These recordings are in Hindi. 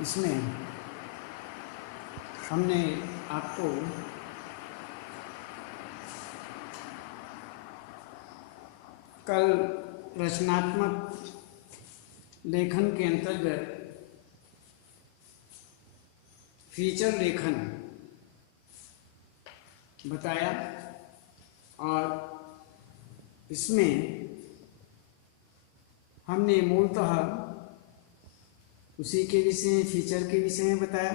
इसमें हमने आपको कल रचनात्मक लेखन के अंतर्गत फीचर लेखन बताया और इसमें हमने मूलतः उसी के विषय में, फीचर के विषय में बताया।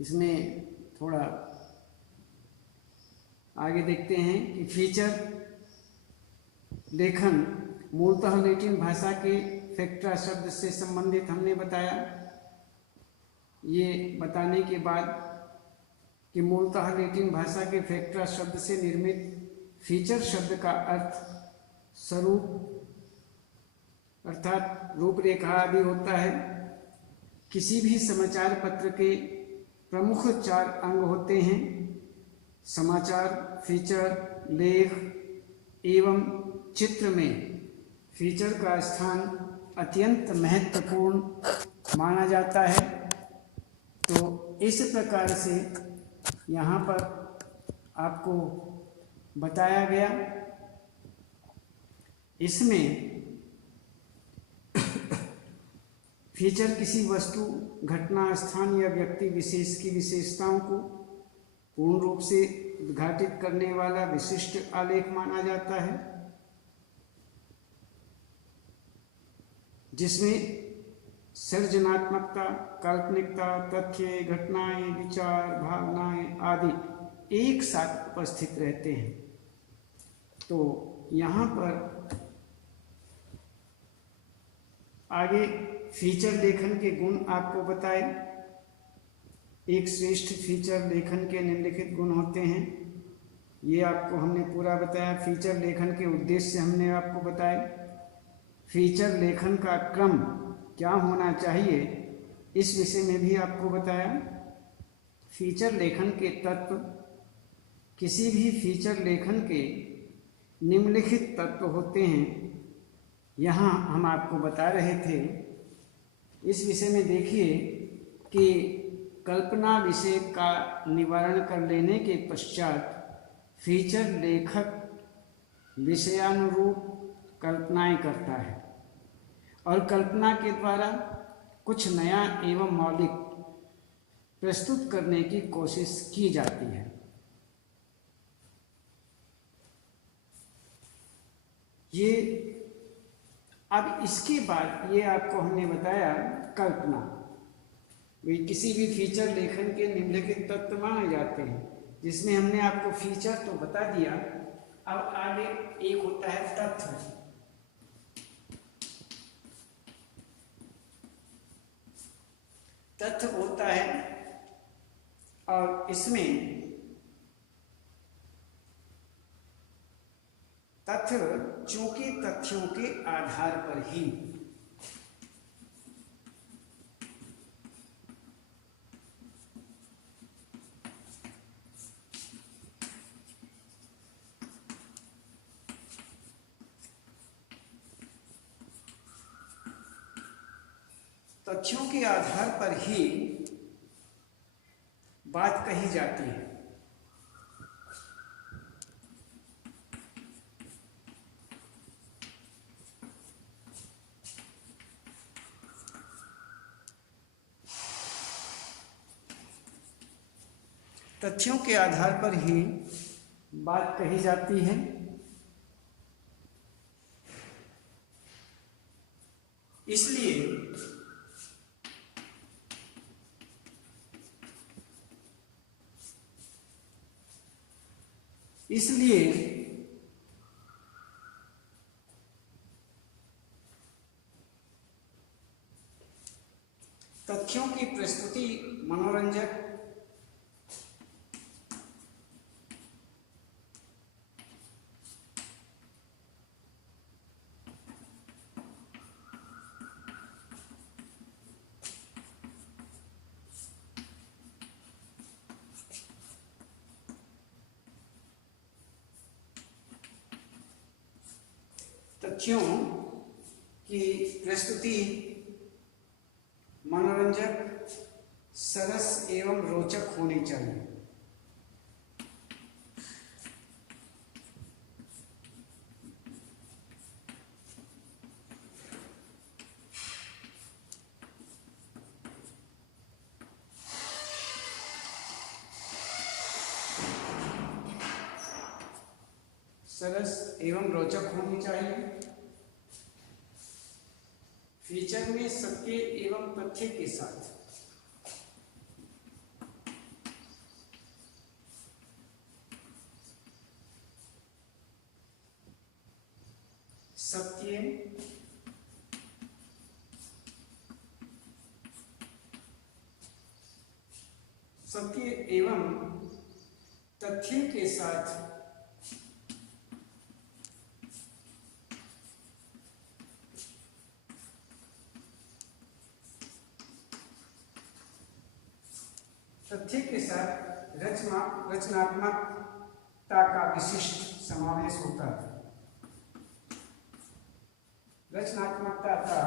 इसमें थोड़ा आगे देखते हैं कि फीचर लेखन मूलतः लैटिन भाषा के फैक्ट्रा शब्द से संबंधित हमने बताया। ये बताने के बाद कि मूलतः लैटिन भाषा के फैक्ट्रा शब्द से निर्मित फीचर शब्द का अर्थ स्वरूप अर्थात रूपरेखा भी होता है। किसी भी समाचार पत्र के प्रमुख 4 अंग होते हैं: समाचार, फीचर, लेख एवं चित्र में फीचर का स्थान अत्यंत महत्वपूर्ण माना जाता है। तो इस प्रकार से यहाँ पर आपको बताया गया। इसमें फीचर किसी वस्तु, घटना, स्थान या व्यक्ति विशेष की विशेषताओं को पूर्ण रूप से उद्घाटित करने वाला विशिष्ट आलेख माना जाता है, जिसमें सृजनात्मकता, काल्पनिकता, तथ्य, घटनाएं, विचार, भावनाएं आदि एक साथ उपस्थित रहते हैं। तो यहाँ पर आगे फीचर लेखन के गुण आपको बताए। एक श्रेष्ठ फीचर लेखन के निम्नलिखित गुण होते हैं, ये आपको हमने पूरा बताया। फीचर लेखन के उद्देश्य हमने आपको बताए। फीचर लेखन का क्रम क्या होना चाहिए, इस विषय में भी आपको बताया। फीचर लेखन के तत्व, किसी भी फीचर लेखन के निम्नलिखित तत्व होते हैं, यहाँ हम आपको बता रहे थे। इस विषय में देखिए कि कल्पना विषय का निवारण कर लेने के पश्चात फीचर लेखक विषयानुरूप कल्पनाएं करता है और कल्पना के द्वारा कुछ नया एवं मौलिक प्रस्तुत करने की कोशिश की जाती है। ये अब इसके बाद ये आपको हमने बताया कल्पना। किसी भी फीचर लेखन के निम्नलिखित तत्व माने जाते हैं, जिसमें हमने आपको फीचर तो बता दिया। अब आगे एक होता है तथ्य। तथ्य होता है और इसमें तथ्य चूंकि तथ्यों के आधार पर ही बात कही जाती है। तथ्यों के आधार पर ही बात कही जाती है। इसलिए तथ्यों की प्रस्तुति मनोरंजक, तथ्यों की प्रस्तुति मनोरंजक, सरस एवं रोचक होनी चाहिए। सरस एवं रोचक होनी चाहिए। फीचर में सत्य एवं तथ्य के साथ सत्य एवं तथ्य के साथ रचनात्मकता का विशिष्ट समावेश होता है। रचनात्मकता का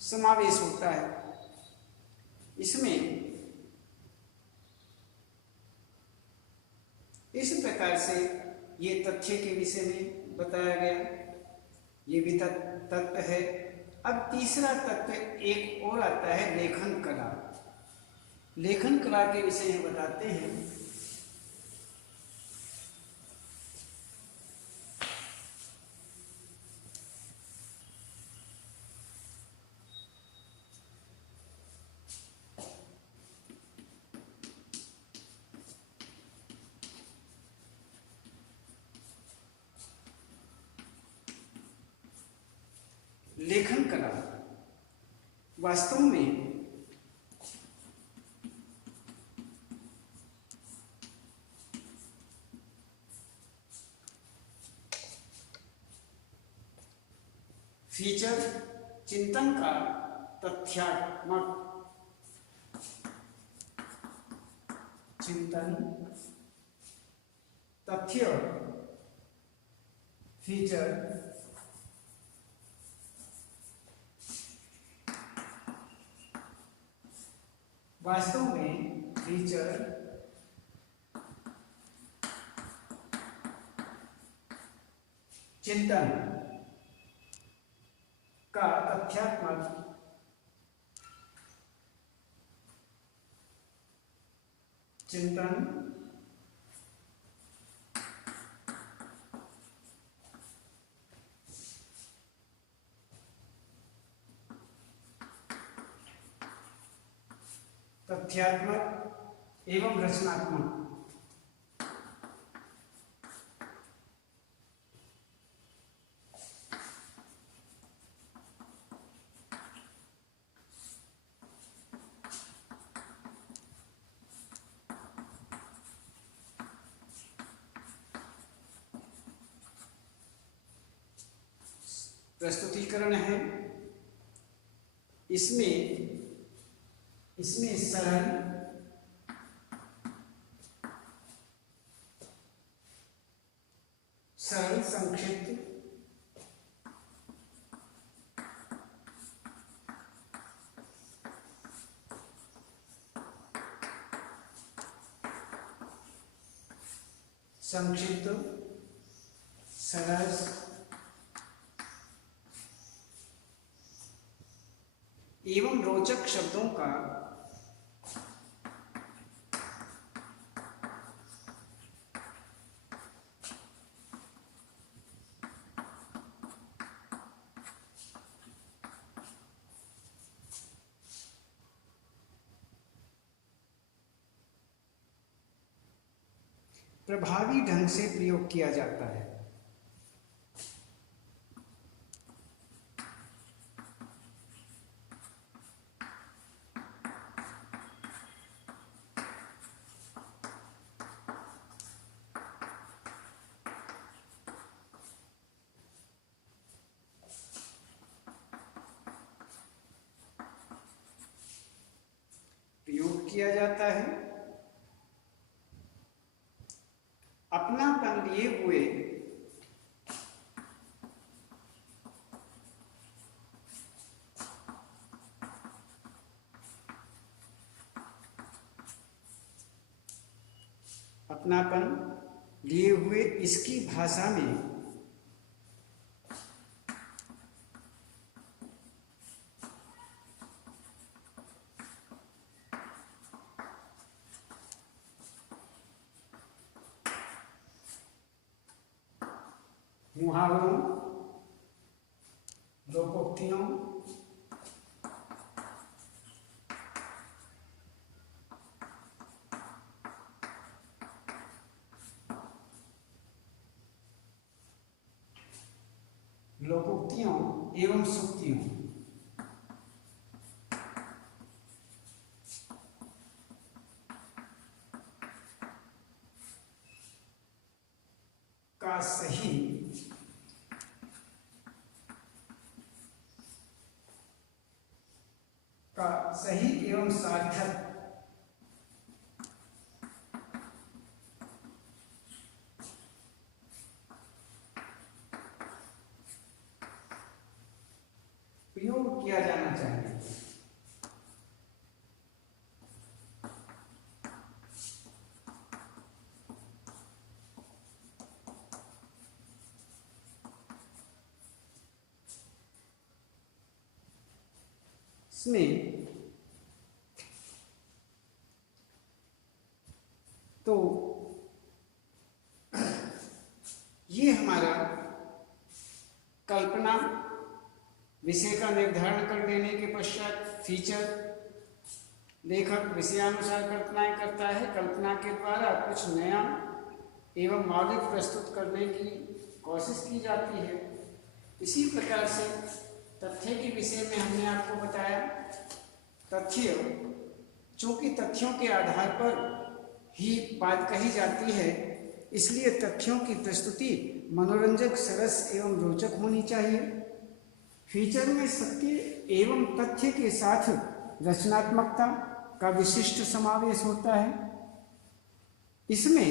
समावेश होता है। इसमें इस प्रकार से ये तथ्य के विषय में बताया गया, ये भी तत्व है। अब तीसरा तत्व एक और आता है, लेखन कला। लेखन कला के विषय में बताते हैं। लेखन कला वास्तव में फीचर चिंतन का तथ्यात्मक चिंतन, तथ्य, फीचर वास्तव में फीचर चिंतन का तथ्यात्मक चिंतन तथ्यात्मक एवं रचनात्मक प्रस्तुतिकरण है। इसमें सरल, संक्षिप्त, सरस एवं रोचक शब्दों का प्रभावी ढंग से प्रयोग किया जाता है। किया जाता है। अपनापन लिए हुए इसकी भाषा में मुहावरों, लोकोक्तियों, एवं सूक्तियों का सही एवं सार्थक प्रयोग किया जाना चाहिए। इसमें तो ये हमारा कल्पना विषय का निर्धारण कर लेने के पश्चात फीचर लेखक विषयानुसार कल्पनाएं करता है। कल्पना के द्वारा कुछ नया एवं मौलिक प्रस्तुत करने की कोशिश की जाती है। इसी प्रकार से तथ्य के विषय में हमने आपको बताया, तथ्य चूंकि तथ्यों के आधार पर ही बात कही जाती है, इसलिए तथ्यों की प्रस्तुति मनोरंजक, सरस एवं रोचक होनी चाहिए। फीचर में सत्य एवं तथ्य के साथ रचनात्मकता का विशिष्ट समावेश होता है। इसमें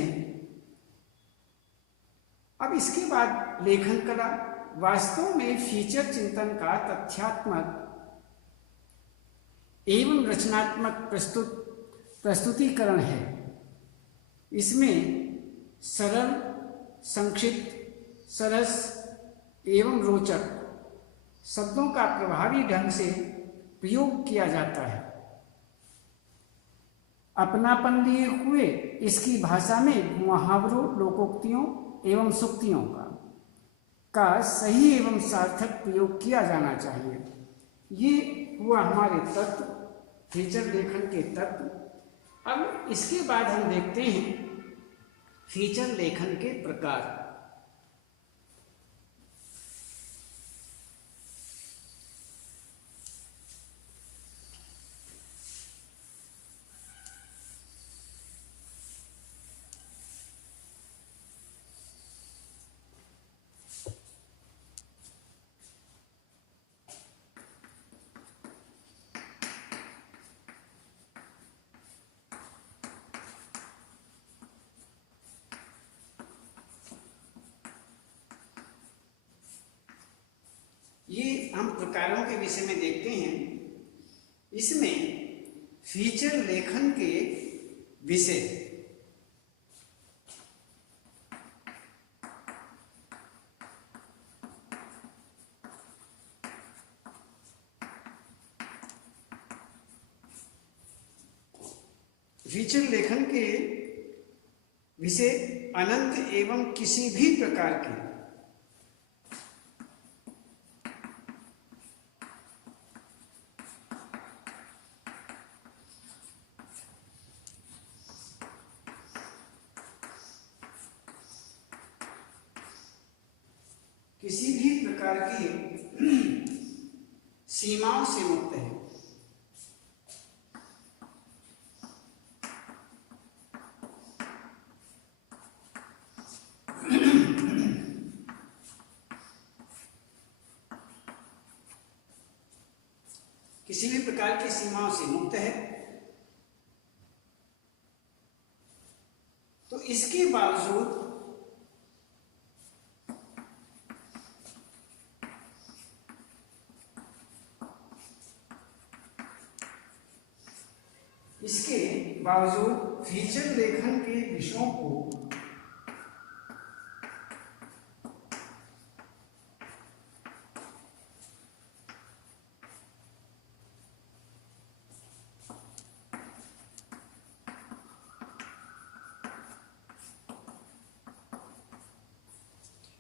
अब इसके बाद लेखन कला वास्तव में फीचर चिंतन का तथ्यात्मक एवं रचनात्मक प्रस्तुतिकरण है। इसमें सरल, संक्षिप्त, सरस एवं रोचक शब्दों का प्रभावी ढंग से प्रयोग किया जाता है। अपनापन लिए हुए इसकी भाषा में मुहावरों, लोकोक्तियों एवं सूक्तियों का सही एवं सार्थक प्रयोग किया जाना चाहिए। ये हुआ हमारे तत्व, फीचर लेखन के तत्व। अब इसके बाद हम देखते हैं फीचर लेखन के प्रकार। ये हम प्रकारों के विषय में देखते हैं। इसमें फीचर लेखन के विषय अनंत एवं किसी भी प्रकार के सीमाओं से मुक्त है। किसी भी प्रकार की सीमाओं से मुक्त है। इसके बावजूद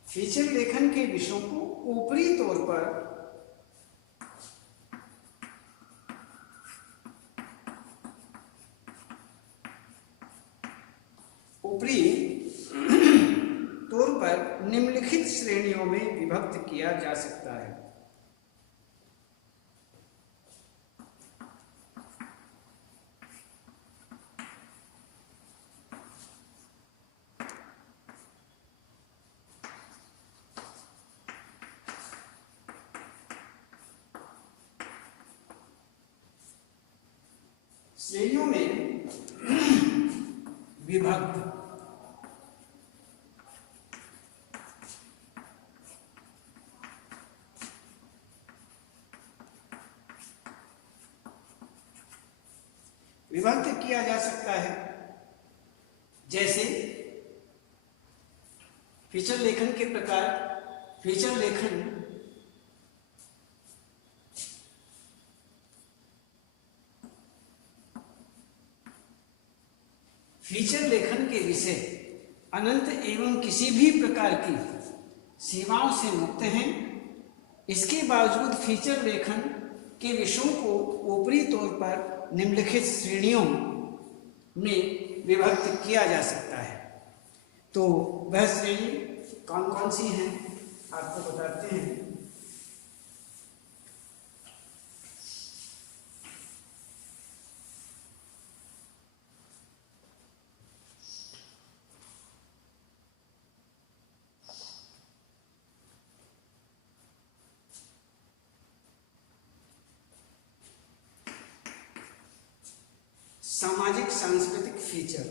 फीचर लेखन के विषयों को ऊपरी तौर पर निम्नलिखित श्रेणियों में विभक्त किया जा सकता है। श्रेणियों में विभक्त किया जा सकता है। जैसे फीचर लेखन के प्रकार, फीचर लेखन के विषय अनंत एवं किसी भी प्रकार की सीमाओं से मुक्त हैं। इसके बावजूद फीचर लेखन के विषयों को ऊपरी तौर पर निम्नलिखित श्रेणियों में विभक्त किया जा सकता है। तो वह श्रेणी कौन कौन सी हैं आपको बताते हैं। सामाजिक सांस्कृतिक फीचर,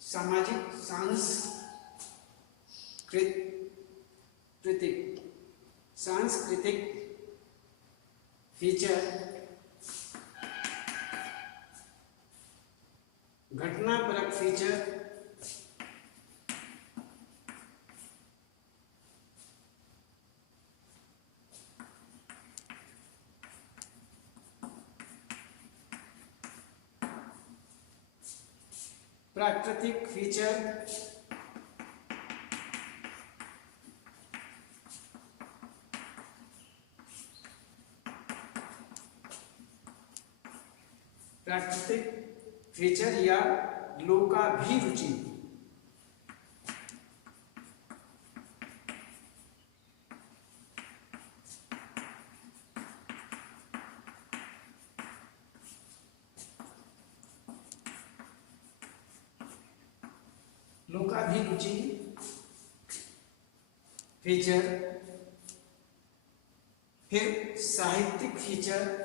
सामाजिक सांस्कृतिक फीचर घटनापरक फीचर, प्राकृतिक फीचर, या लोकाभिरुचि, फीचर। फिर साहित्यिक फीचर,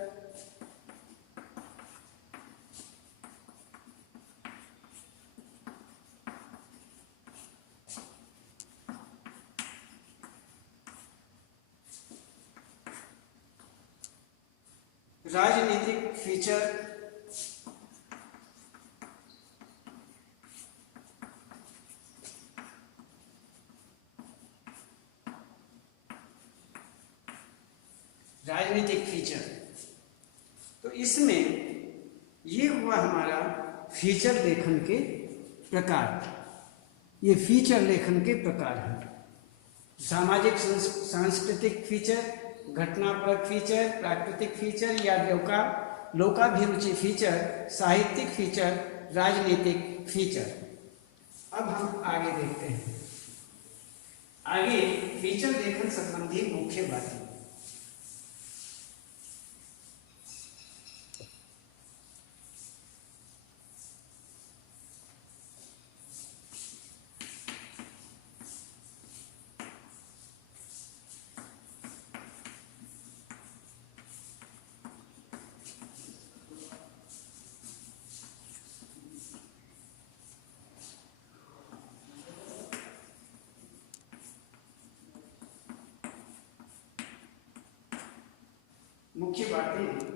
राजनीतिक फीचर, तो इसमें ये हुआ हमारा फीचर लेखन के प्रकार। ये फीचर लेखन के प्रकार हैं। सामाजिक सांस्कृतिक फीचर, घटनापरक फीचर, प्राकृतिक फीचर या लोकाभिरुचि फीचर, साहित्यिक फीचर, राजनीतिक फीचर। अब हम आगे देखते हैं। आगे फीचर लेखन संबंधी मुख्य बातें। मुख्य बातें।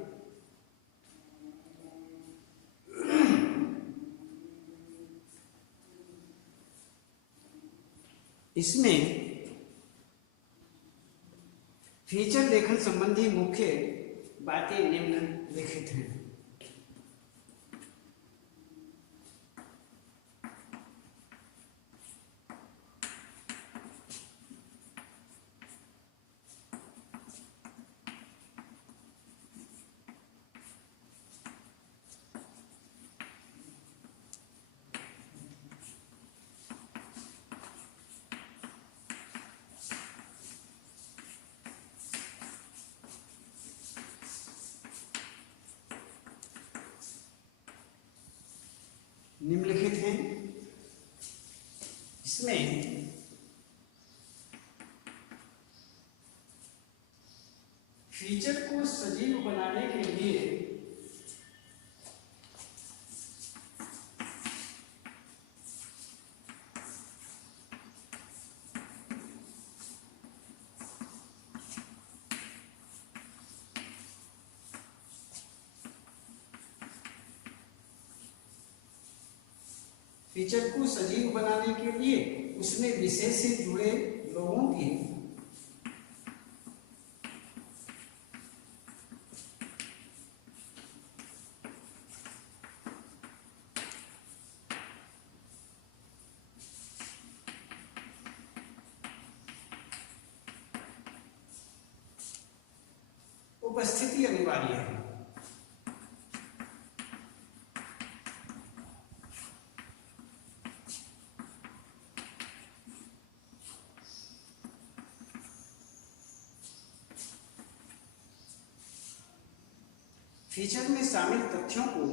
इसमें फीचर लेखन संबंधी मुख्य बातें निम्नलिखित हैं। निम्नलिखित हैं। इसमें फीचर को सजीव बनाने के लिए उसमें विषय से जुड़े लोगों की उपस्थिति अनिवार्य है। फीचर में शामिल तथ्यों को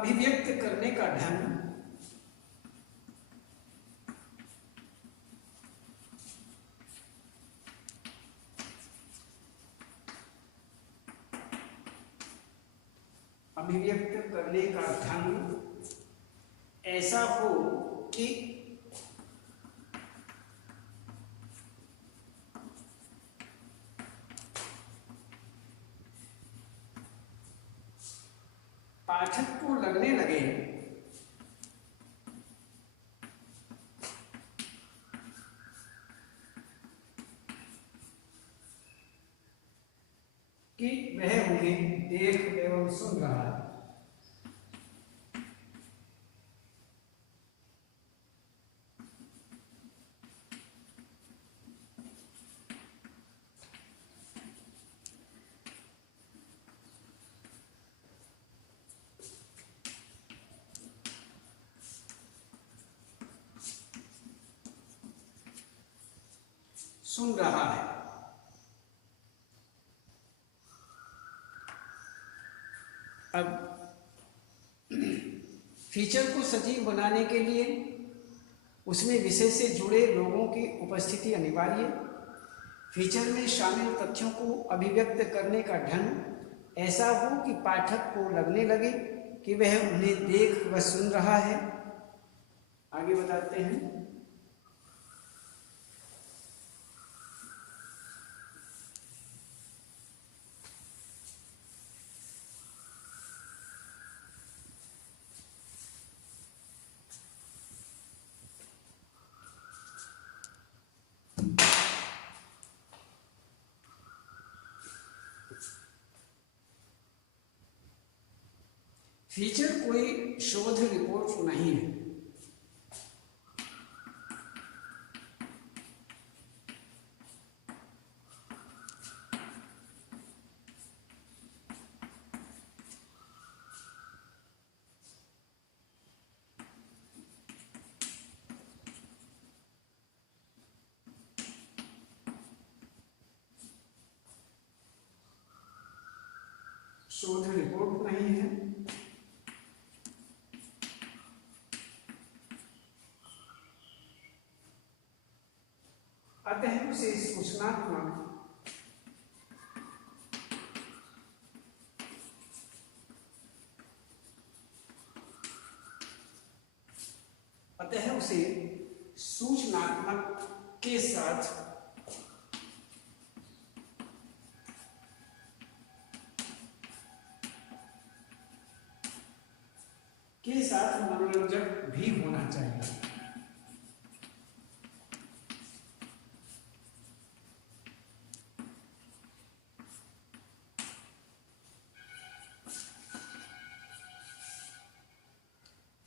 अभिव्यक्त करने का ढंग ऐसा हो कि पाठक को लगने लगे कि वह उन्हें देख एवं सुन रहा है। सुन रहा है। अब फीचर को सजीव बनाने के लिए उसमें विषय से जुड़े लोगों की उपस्थिति अनिवार्य। फीचर में शामिल तथ्यों को अभिव्यक्त करने का ढंग ऐसा हो कि पाठक को लगने लगे कि वह उन्हें देख व सुन रहा है। आगे बताते हैं। फीचर कोई शोध रिपोर्ट नहीं है। शोध रिपोर्ट नहीं है, अतः उसे सूचनात्मक के साथ मनोरंजक भी होना चाहिए।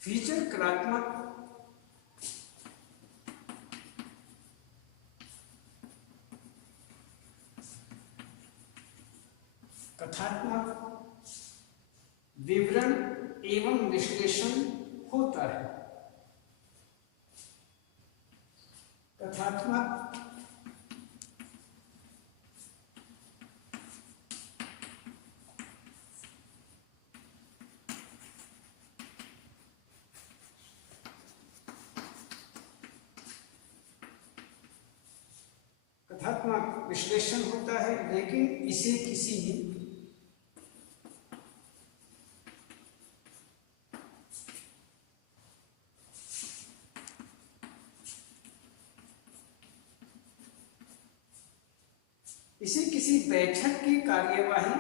फीचर कलात्मक कथात्मक विवरण एवं विश्लेषण होता है। कथात्मक विश्लेषण होता है, लेकिन इसे किसी बैठक की कार्यवाही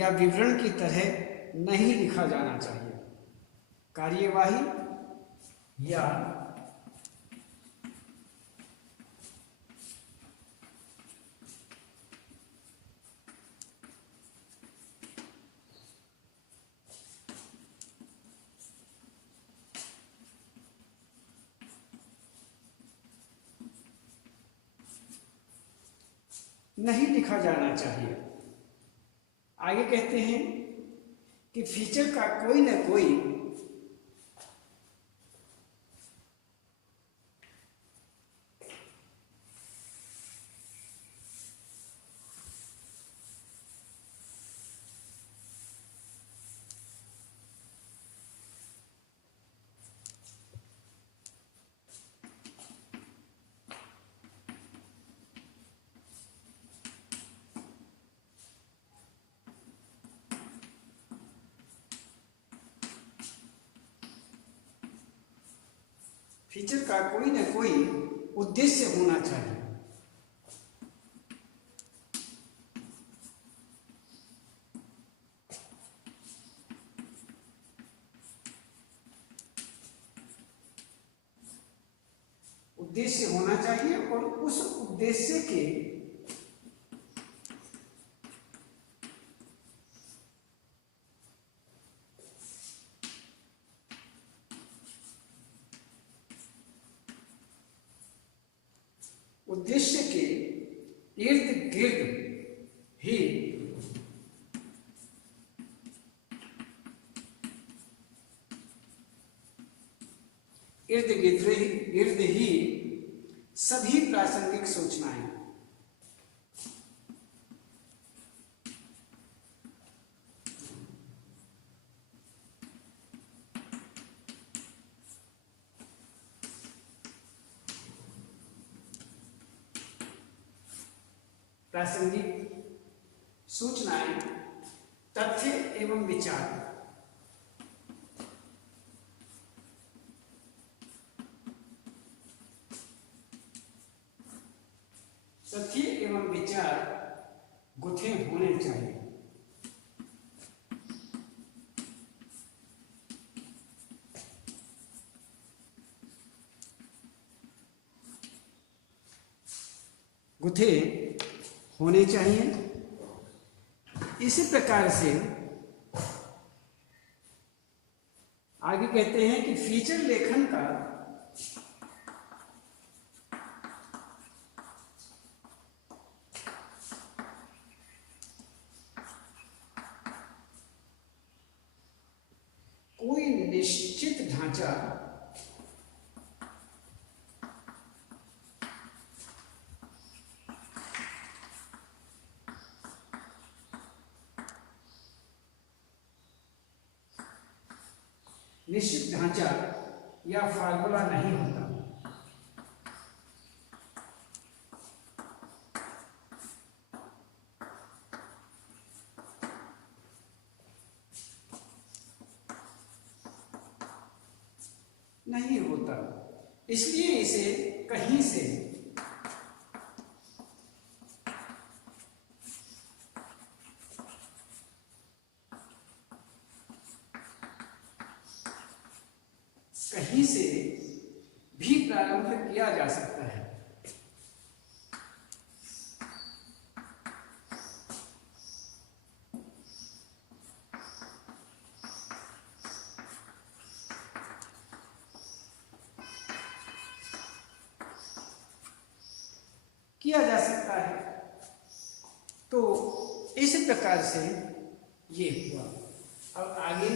या विवरण की तरह नहीं लिखा जाना चाहिए। कार्यवाही या नहीं लिखा जाना चाहिए। आगे कहते हैं कि फीचर का कोई न कोई फीचर का कोई न कोई उद्देश्य होना चाहिए। उद्देश्य होना चाहिए और उस उद्देश्य के इर्द गिर्द ही गिर्द ही सभी प्रासंगिक सूचनाएं प्रासंगिक सूचनाएं तथ्य एवं विचार गुथे होने चाहिए। गुथे होने चाहिए। इसी प्रकार से आगे कहते हैं कि फीचर लेखन का कोई निश्चित ढांचा या फार्मूला नहीं होता। नहीं होता, इसलिए इसे कहीं से भी प्रारंभ किया जा सकता है। तो इस प्रकार से ये हुआ। अब आगे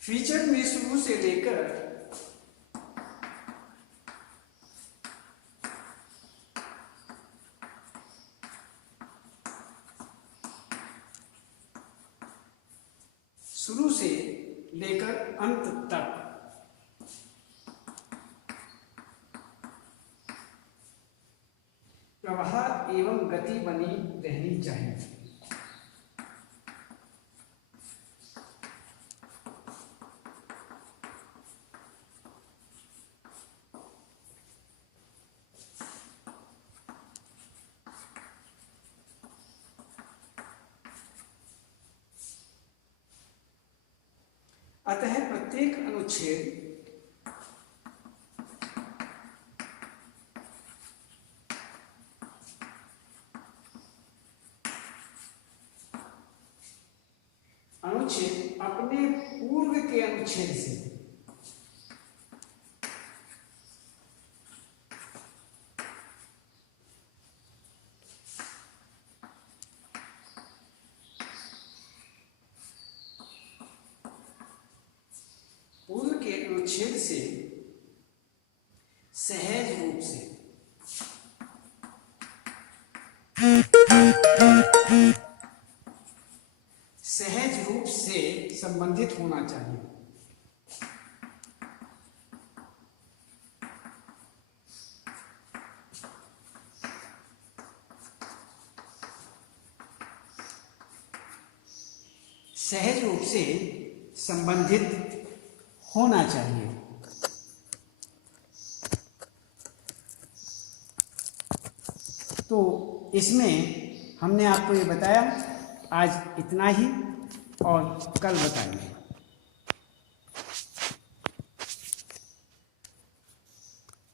फीचर में शुरू से लेकर अंत तक प्रवाह एवं गति बनी रहनी चाहिए। अतः प्रत्येक अनुच्छेद अपने पूर्व के अनुच्छेद से सहज रूप से संबंधित होना चाहिए। सहज रूप से संबंधित होना चाहिए। तो इसमें हमने आपको ये बताया, आज इतना ही और कल बताएंगे।